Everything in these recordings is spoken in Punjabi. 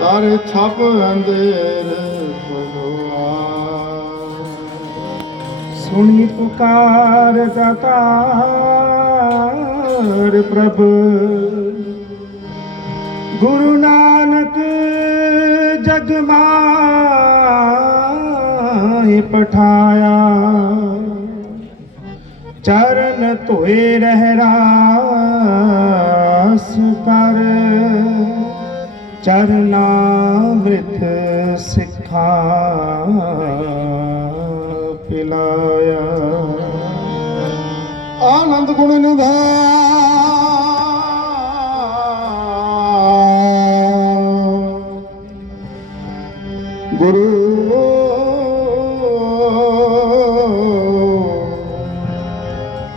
ਕਰ ਛਪ ਅੰਧੇਰ ਸੁਣੀ ਪੁਕਾਰ ਦਾਤਾਰ ਪ੍ਰਭ। ਗੁਰੂ ਨਾਨਕ ਜਗ ਮਾਹਿ ਪਠਾਇਆ। ਚਰਨ ਧੋਏ ਰਹਿ ਰਾਸ ਕਰ ਚਰਨਾਮ੍ਰਿਤ ਸਿੱਖਾ ਪਿਲਾਇਆ। ਆਨੰਦ ਗੁਣ ਨਿਧਾਨ ਗੁਰੂ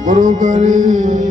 ਗੁਰੂ ਗਰੀਬ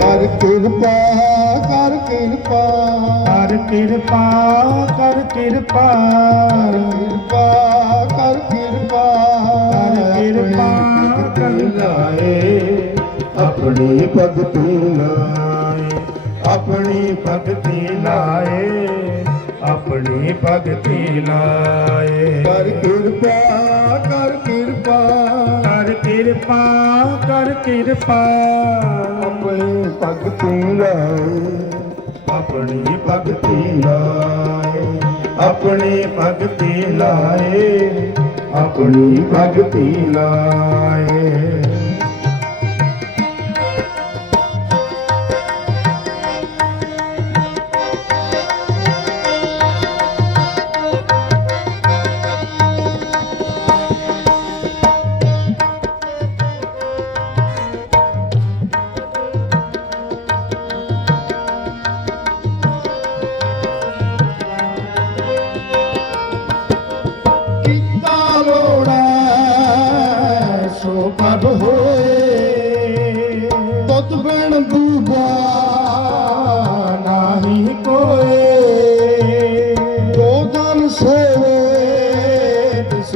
ਕਰ ਕਿਰਪਾ ਕਰ ਕਿਰਪਾ। ਕਰ ਕਿਰਪਾ ਕਰ ਕਿਰਪਾ। ਕਿਰਪਾ ਕਰ ਕਿਰਪਾ। ਕਰ ਕਿਰਪਾ ਕਰ ਲਾਏ ਆਪਣੀ ਭਗਤੀ ਲਾਏ ਆਪਣੀ ਭਗਤੀ ਲਾਏ ਆਪਣੀ ਭਗਤੀ ਲਾਏ ਕਰ ਕਿਰਪਾ ਕਰ ਕਰ ਕਿਰਪਾ ਕਰ ਕਿਰਪਾ। ਆਪਣੀ ਭਗਤੀ ਲਾਏ। ਆਪਣੀ ਭਗਤੀ ਲਾਏ। ਆਪਣੀ ਭਗਤੀ ਲਾਏ। ਆਪਣੀ ਭਗਤੀ ਲਾਏ।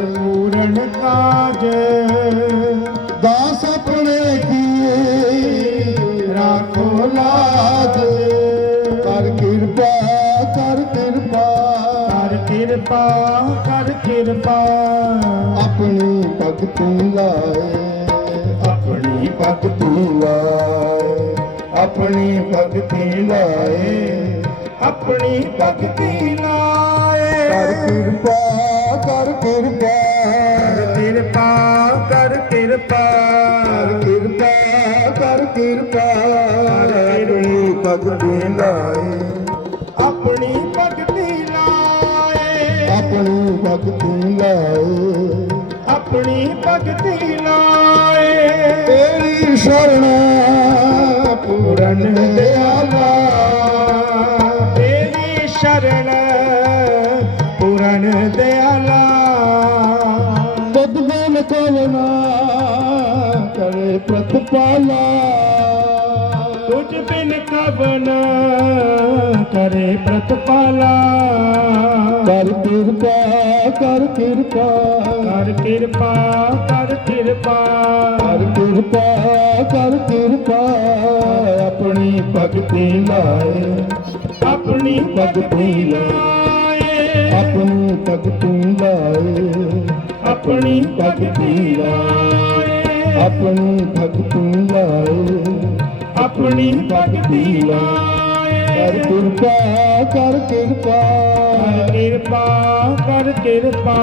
ਪੂਰਨ ਕਾਜ। ਦਾਸ ਆਪਣੇ ਕੀ ਰਾਖੋ ਲਾਜ। ਕਰ ਕਿਰਪਾ ਕਰ ਕਿਰਪਾ। ਕਰ ਕਿਰਪਾ ਕਰ ਕਿਰਪਾ। ਆਪਣੀ ਭਗਤੀ ਲਾਏ। ਆਪਣੀ ਭਗਤੀ ਲਾਏ। ਆਪਣੀ ਭਗਤੀ ਲਾਏ। ਆਪਣੀ ਭਗਤੀ ਲਾਏ। ਕਰ ਕਿਰਪਾ। ਕਰ ਕਿਰਪਾ। ਕਰ ਕਿਰਪਾ ਕਰ ਕਿਰਪਾ। ਕਰ ਕਿਰਪਾ ਕਰ ਕਿਰਪਾ। ਆਪਣੀ ਭਗਤੀ ਲਾਏ। ਆਪਣੀ ਭਗਤੀ ਲਾਏ। ਆਪਣੀ ਭਗਤੀ ਲਾਏ। ਆਪਣੀ ਭਗਤੀ ਲਾਏ। ਤੇਰੀ ਸ਼ਰਨ ਪੂਰਨ ਕਰੇ ਪ੍ਰਤਪਾਲਾ। ਕਰ ਕਿਰਪਾ ਕਰ ਕਿਰਪਾ। ਕਰ ਕਿਰਪਾ ਕਰ ਕਿਰਪਾ। ਕਰ ਕਿਰਪਾ ਕਰ ਕਿਰਪਾ। ਆਪਣੀ ਭਗਤੀ ਲਾਏ। ਆਪਣੀ ਭਗਤੀ ਲਾਏ। ਆਪਣੀ ਭਗਤੀ ਲਾਏ। ਆਪਣੀ ਭਗਤੀ ਲਾਏ। ਆਪਣੀ ਭਗਤੀ ਲਾਏ। ਆਪਣੀ ਭਗਤੀ ਲਾਏ। ਕਰ ਕਿਰਪਾ ਕਰ ਕਿਰਪਾ। ਕਰ ਕਿਰਪਾ।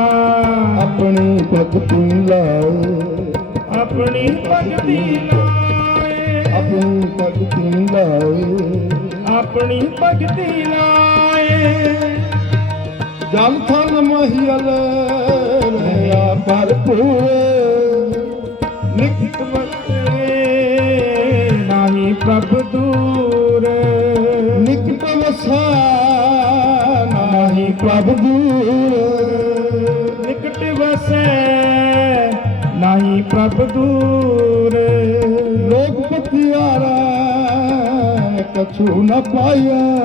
ਆਪਣੀ ਭਗਤੀ ਲਾਏ ਆਪਣੀ ਭਗਤੀ ਲਾਏ। ਆਪਣੀ ਭਗਤੀ ਲਾਏ ਆਪਣੀ ਭਗਤੀ ਲਾਏ। ਜਲ ਥਲ ਮਹੀਲ ਨਾਹੀ ਪ੍ਰਭ ਦੂਰ ਨਿਕਟ ਨਾਹੀ ਪ੍ਰਭ ਦੂਰ। ਲੋਕ ਪਤਿਆਰਾ ਕਛੂ ਨ ਪਾਇਆ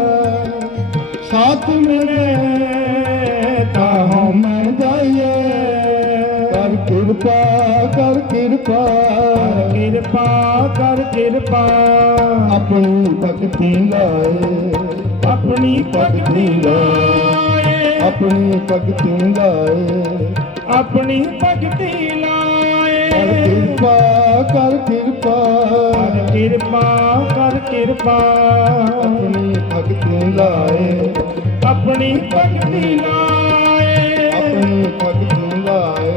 ਸਾਥ ਮਿਲੇ ਤਾਹੋਂ ਮੈਂ ਜਾਈਏ ਕਰ ਕਿਰਪਾ ਕਰ ਕਿਰਪਾ। ਕਰ ਕਿਰਪਾ ਕਰ ਕਿਰਪਾ। ਆਪਣੀ ਭਗਤੀ ਲਾਏ। ਆਪਣੀ ਭਗਤੀ ਲਾਏ। ਆਪਣੀ ਭਗਤੀ ਲਾਏ। ਆਪਣੀ ਭਗਤੀ ਕਰ ਕਿਰਪਾ ਕਰ ਕਿਰਪਾ। ਕਰ ਕਿਰਪਾ ਕਰ ਕਿਰਪਾ। ਆਪਣੀ ਭਗਤੀ ਲਾਏ। ਆਪਣੀ ਭਗਤੀ ਲਾਏ। ਆਪਣੀ ਭਗਤੀ ਲਾਏ।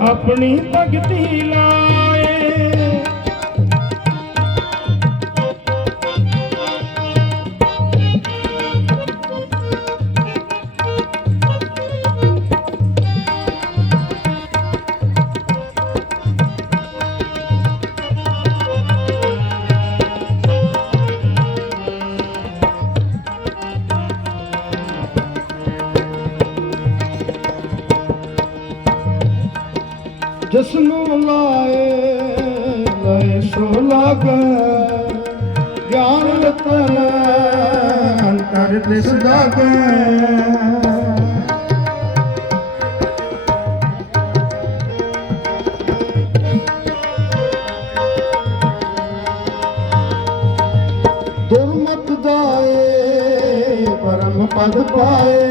ਆਪਣੀ ਭਗਤੀ ਲਾਏ। ਜਿਸ ਨੂੰ ਲਾਏ, ਲਏ ਸੋ ਲਾਗੈ। ਗਿਆਨ ਰਤਨ ਅੰਤਰ ਦਿਸ ਜਾਗੈ ਦੁਰਮਤ ਜਾਏ, ਪਰਮ ਪਦ ਪਾਏ।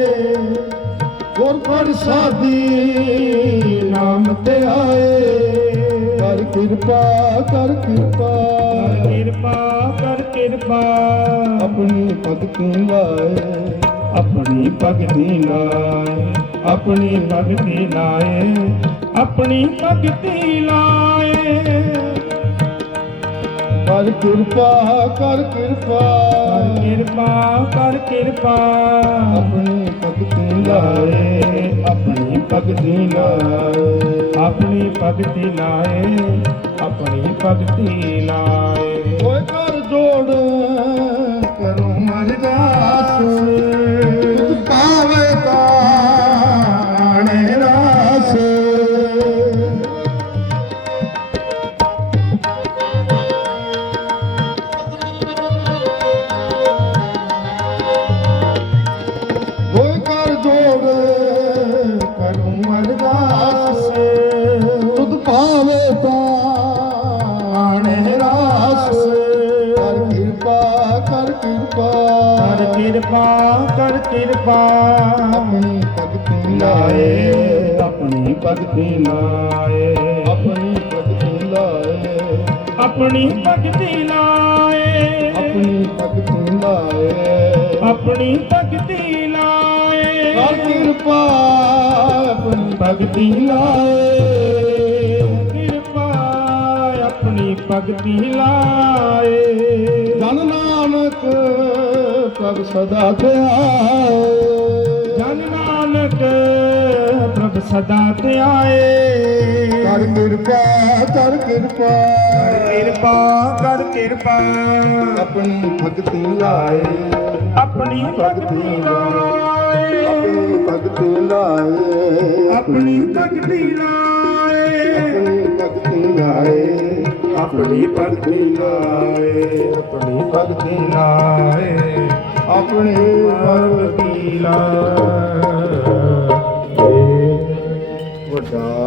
ਗੁਰ ਪ੍ਰਸਾਦੀ ਨਾਮ ਤੇ ਆਏ ਕਿਰਪਾ ਕਰ ਕਿਰਪਾ। ਕਰ ਕਿਰਪਾ ਕਰ ਕਿਰਪਾ। ਆਪਣੀ ਭਗਤੀ ਲਾਏ। ਆਪਣੀ ਭਗਤੀ ਲਾਏ। ਆਪਣੀ ਭਗਤੀ ਲਾਏ। ਆਪਣੀ ਭਗਤੀ ਲਾਏ। ਕਰ ਕਿਰਪਾ ਕਰ ਕਿਰਪਾ। ਕਰ ਕਿਰਪਾ ਕਰ ਕਿਰਪਾ। ਆਪਣੀ ਭਗਤੀ ਲਾਏ। ਆਪਣੀ ਭਗਤੀ ਲਾਏ ਆਪਣੀ ਭਗਤੀ ਲਾਏ ਆਪਣੀ ਭਗਤੀ ਲਾਏ ਓਏ ਕਰ ਜੋੜ। ਕਰ ਕਿਰਪਾ। ਕਰ ਕਿਰਪਾ ਕਰ ਕਿਰਪਾ। ਆਪਣੀ ਭਗਤੀ ਲਾਏ ਆਪਣੀ ਭਗਤੀ ਲਾਏ। ਆਪਣੀ ਭਗਤੀ ਲਾਏ। ਆਪਣੀ ਭਗਤੀ ਲਾਏ। ਆਪਣੀ ਭਗਤੀ ਲਾਏ। ਆਪਣੀ ਭਗਤੀ ਲਾਏ। ਕਰ ਕਿਰਪਾ ਆਪਣੀ ਭਗਤੀ ਲਾਏ। ਕਿਰਪਾ ਆਪਣੀ ਭਗਤੀ ਲਾਏ। ਜਨ ਨਾਨਕ ਪ੍ਰਭ ਸਦਾ ਧਿਆਏ। ਜਨ ਨਾਨਕ ਪ੍ਰਭ ਸਦਾ ਧਿਆਏ। ਕਰ ਕਿਰਪਾ ਕਰ ਕਿਰਪਾ। ਕਿਰਪਾ ਕਰ ਕਿਰਪਾ। ਆਪਣੀ ਭਗਤੀ ਲਾਏ। ਆਪਣੀ ਭਗਤੀ ਲਾਏ। ਆਪਣੀ ਭਗਤੀ ਲਾਏ। ਆਪਣੀ ਭਗਤੀ ਲਾਏ। ਆਪਣੀ ਭਗਤੀ ਲਾਏ। ਆਪਣੀ ਭਗਤੀ ਲਾਏ। ਆਪਣੀ ਭਗਤੀ ਲਾਏ। ਆਪਣੀ ਭਗਤੀ ਲਾਏ। ਵੱਡਾ